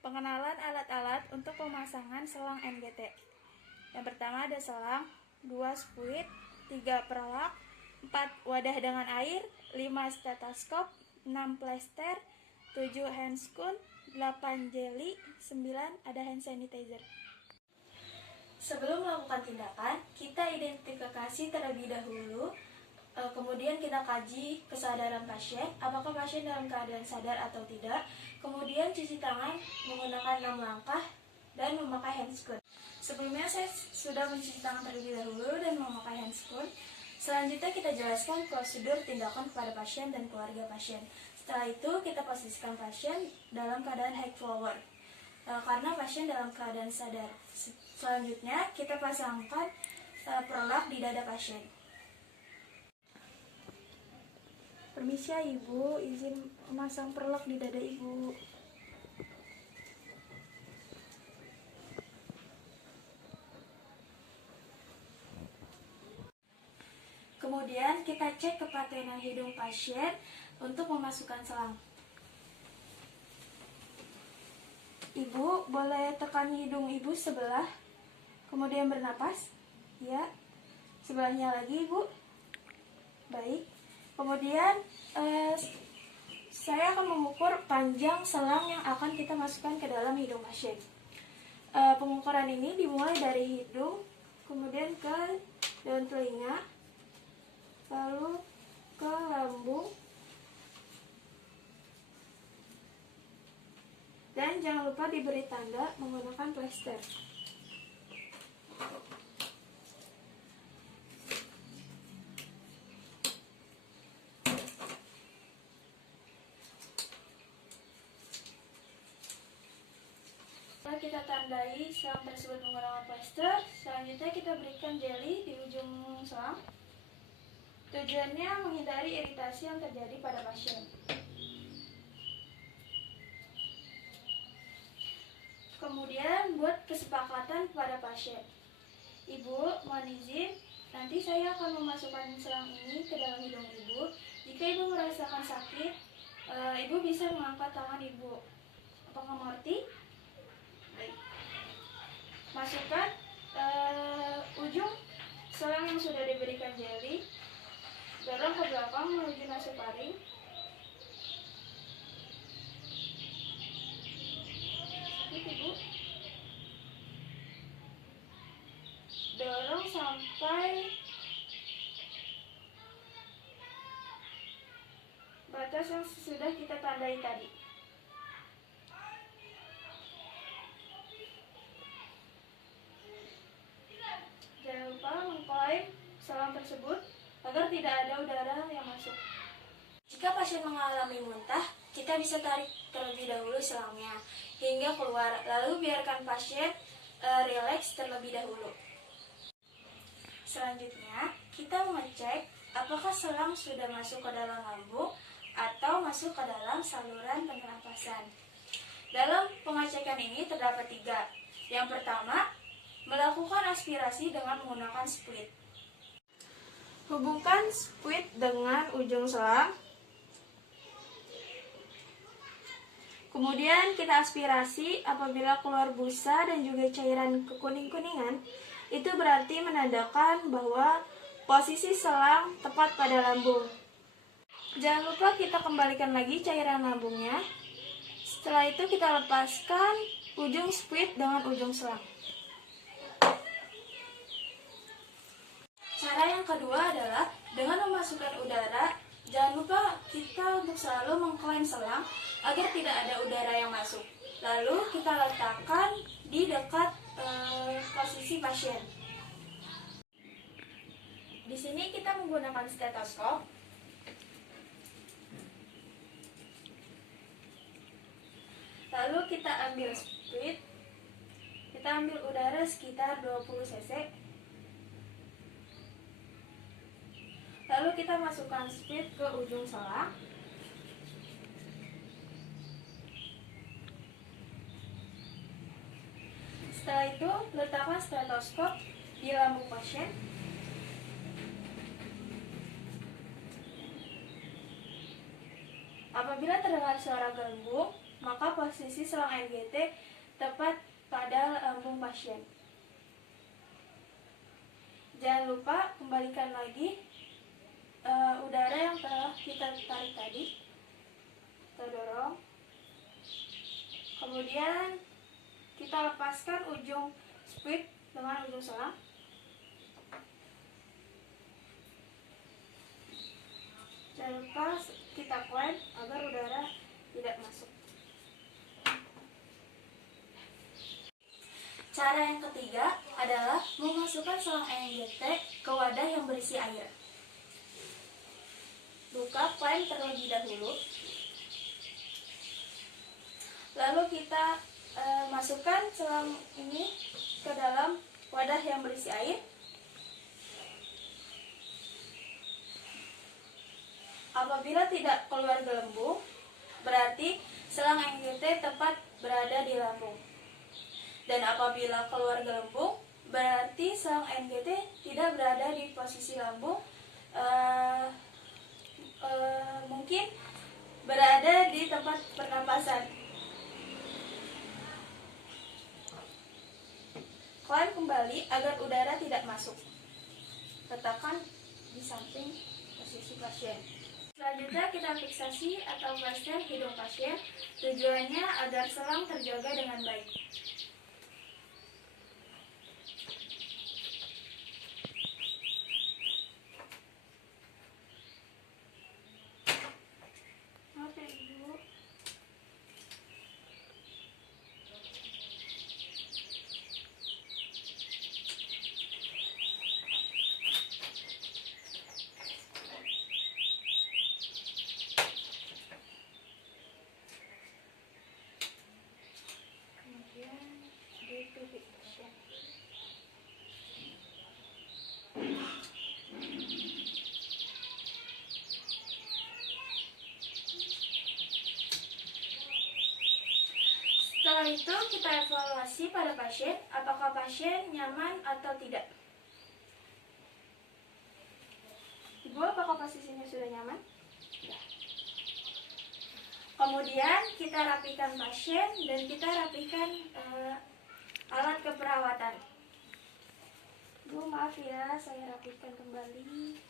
Pengenalan alat-alat untuk pemasangan selang NGT. Yang pertama ada selang, 2 spuit, 3 perlak, 4 wadah dengan air, 5 stetoskop, 6 plester, 7 handscoon, 8 jelly, 9 ada hand sanitizer. Sebelum melakukan tindakan, kita identifikasi terlebih dahulu, kemudian kita kaji kesadaran pasien, apakah pasien dalam keadaan sadar atau tidak, kemudian cuci tangan menggunakan 6 langkah, dan memakai handscoon. Sebelumnya saya sudah mencuci tangan terlebih dahulu dan memakai handscoon. Selanjutnya kita jelaskan prosedur tindakan kepada pasien dan keluarga pasien. Setelah itu kita posisikan pasien dalam keadaan high flower, karena pasien dalam keadaan sadar. Selanjutnya kita pasangkan perlak di dada pasien. Permisi ya Ibu, izin memasang perlak di dada Ibu. Kemudian kita cek kepatenan hidung pasien untuk memasukkan selang. Ibu boleh tekan hidung Ibu sebelah, kemudian bernapas. Ya, sebelahnya lagi Ibu. Baik. Kemudian saya akan mengukur panjang selang yang akan kita masukkan ke dalam hidung pasien. Pengukuran ini dimulai dari hidung, kemudian ke daun telinga, lalu ke lambung, dan jangan lupa diberi tanda menggunakan plester. Setelah kita tandai selang tersebut menggunakan plester, selanjutnya kita berikan jeli di ujung selang. Tujuannya menghindari iritasi yang terjadi pada pasien. Kemudian buat kesepakatan kepada pasien. Ibu, mohon izin, nanti saya akan memasukkan selang ini ke dalam hidung Ibu. Jika Ibu merasakan sakit, Ibu bisa mengangkat tangan Ibu. Apakah mengerti? Baik. Masukkan ujung selang yang sudah diberikan jeli, dorong ke belakang menuju nasofaring. Sakit Ibu. Dorong sampai batas yang sudah kita tandai tadi. Jangan lupa mengklaim selang tersebut agar tidak ada udara yang masuk. Jika pasien mengalami muntah, kita bisa tarik terlebih dahulu selangnya hingga keluar, lalu biarkan pasien rileks terlebih dahulu. Selanjutnya, kita mengecek apakah selang sudah masuk ke dalam lambung atau masuk ke dalam saluran pernapasan. Dalam pengecekan ini terdapat 3. Yang pertama, melakukan aspirasi dengan menggunakan spuit. Hubungkan spuit dengan ujung selang. Kemudian kita aspirasi. Apabila keluar busa dan juga cairan kekuning-kuningan, itu berarti menandakan bahwa posisi selang tepat pada lambung. Jangan lupa kita kembalikan lagi cairan lambungnya. Setelah itu kita lepaskan ujung spuit dengan ujung selang. Cara yang kedua adalah dengan memasukkan udara. Jangan lupa kita untuk selalu mengklaim selang agar tidak ada udara yang masuk. Lalu kita letakkan di dekat posisi pasien. Di sini kita menggunakan stetoskop. Lalu kita ambil spuit. Kita ambil udara sekitar 20 cc. Lalu kita masukkan spuit ke ujung selang. Setelah itu, letakkan stetoskop di lambung pasien. Apabila terdengar suara gelembung, maka posisi selang NGT tepat pada lambung pasien. Jangan lupa kembalikan lagi udara yang telah kita tarik tadi, kita dorong. Kemudian kita lepaskan ujung spuit dengan ujung selang. Jangan lupa kita klem agar udara tidak masuk. Cara yang ketiga adalah memasukkan selang NGT ke wadah yang berisi air. Buka klem terlebih dahulu. Lalu kita masukkan selang ini ke dalam wadah yang berisi air. Apabila tidak keluar gelembung, berarti selang NGT tepat berada di lambung. Dan apabila keluar gelembung, berarti selang NGT tidak berada di posisi lambung, mungkin berada di tempat pernapasan. Klem kembali agar udara tidak masuk. Letakkan di samping posisi pasien. Selanjutnya kita fiksasi atau plaster hidung pasien. Tujuannya agar selang terjaga dengan baik. Setelah itu kita evaluasi pada pasien, apakah pasien nyaman atau tidak. Ibu, apakah posisinya sudah nyaman? Ya. Kemudian kita rapikan pasien dan kita rapikan alat keperawatan. Bu, maaf ya, saya rapikan kembali.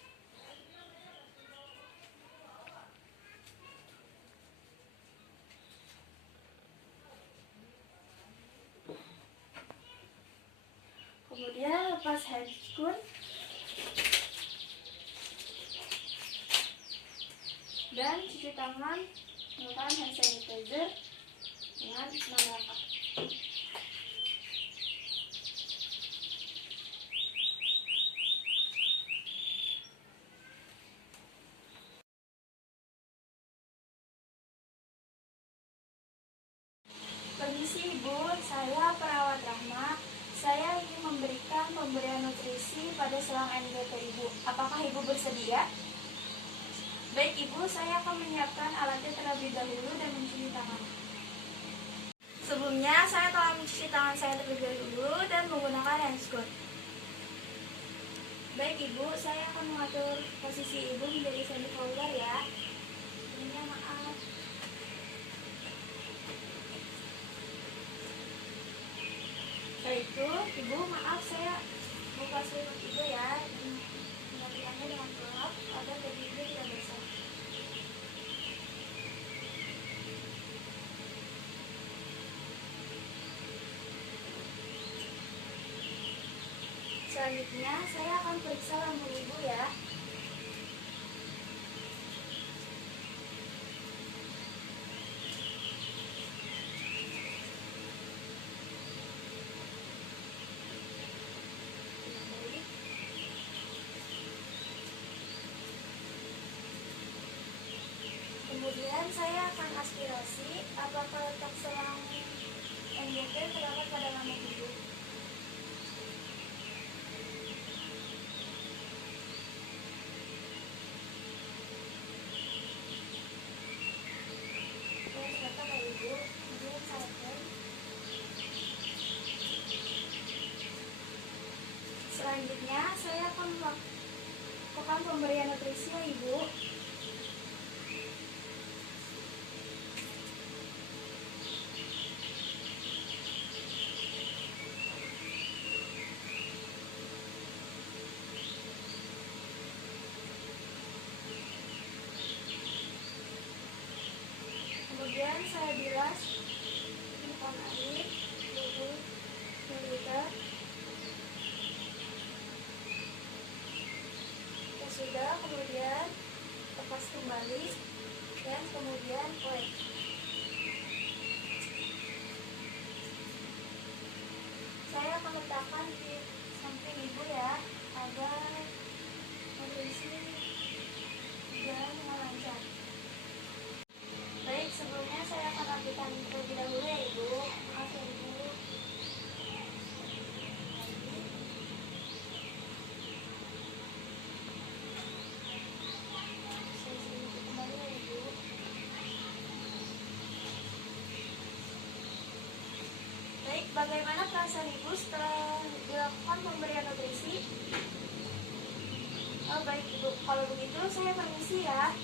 Kemudian lepas handscoon dan cuci tangan menggunakan hand sanitizer dengan 6 langkah. Permisi Ibu, saya perawat Rahma. Saya ingin memberikan pemberian nutrisi pada selang NGT Ibu. Apakah Ibu bersedia? Baik Ibu, saya akan menyiapkan alatnya terlebih dahulu dan mencuci tangan. Sebelumnya, saya telah mencuci tangan saya terlebih dahulu dan menggunakan handscoon. Baik Ibu, saya akan mengatur posisi Ibu menjadi semi-collar ya. Sebelumnya maaf. Setelah itu, Ibu maaf saya buka selimut Ibu ya. Menggantikannya dengan pelap agar baju Ibu tidak basah. Selanjutnya, saya akan periksa lambung Ibu ya. Kemudian saya akan aspirasi apakah letak selang NGT terdapat pada lambung Ibu. Ibu, kemudian saya klem. Selanjutnya saya akan melakukan pemberian nutrisi ya Ibu. Kemudian saya bilas dengan air 20 ml. Ya sudah, kemudian lepas kembali dan kemudian kolek. Saya akan letakkan di samping ibu ya, agar nutrisi berjalan dengan lancar. Baik, sebelumnya saya akan rapikan terlebih dahulu ya ibu. Maaf ya ibu. Saya sedikit kembali ya ibu. Baik, bagaimana perasaan ibu setelah dilakukan pemberian nutrisi? Oh baik ibu, kalau begitu saya permisi ya.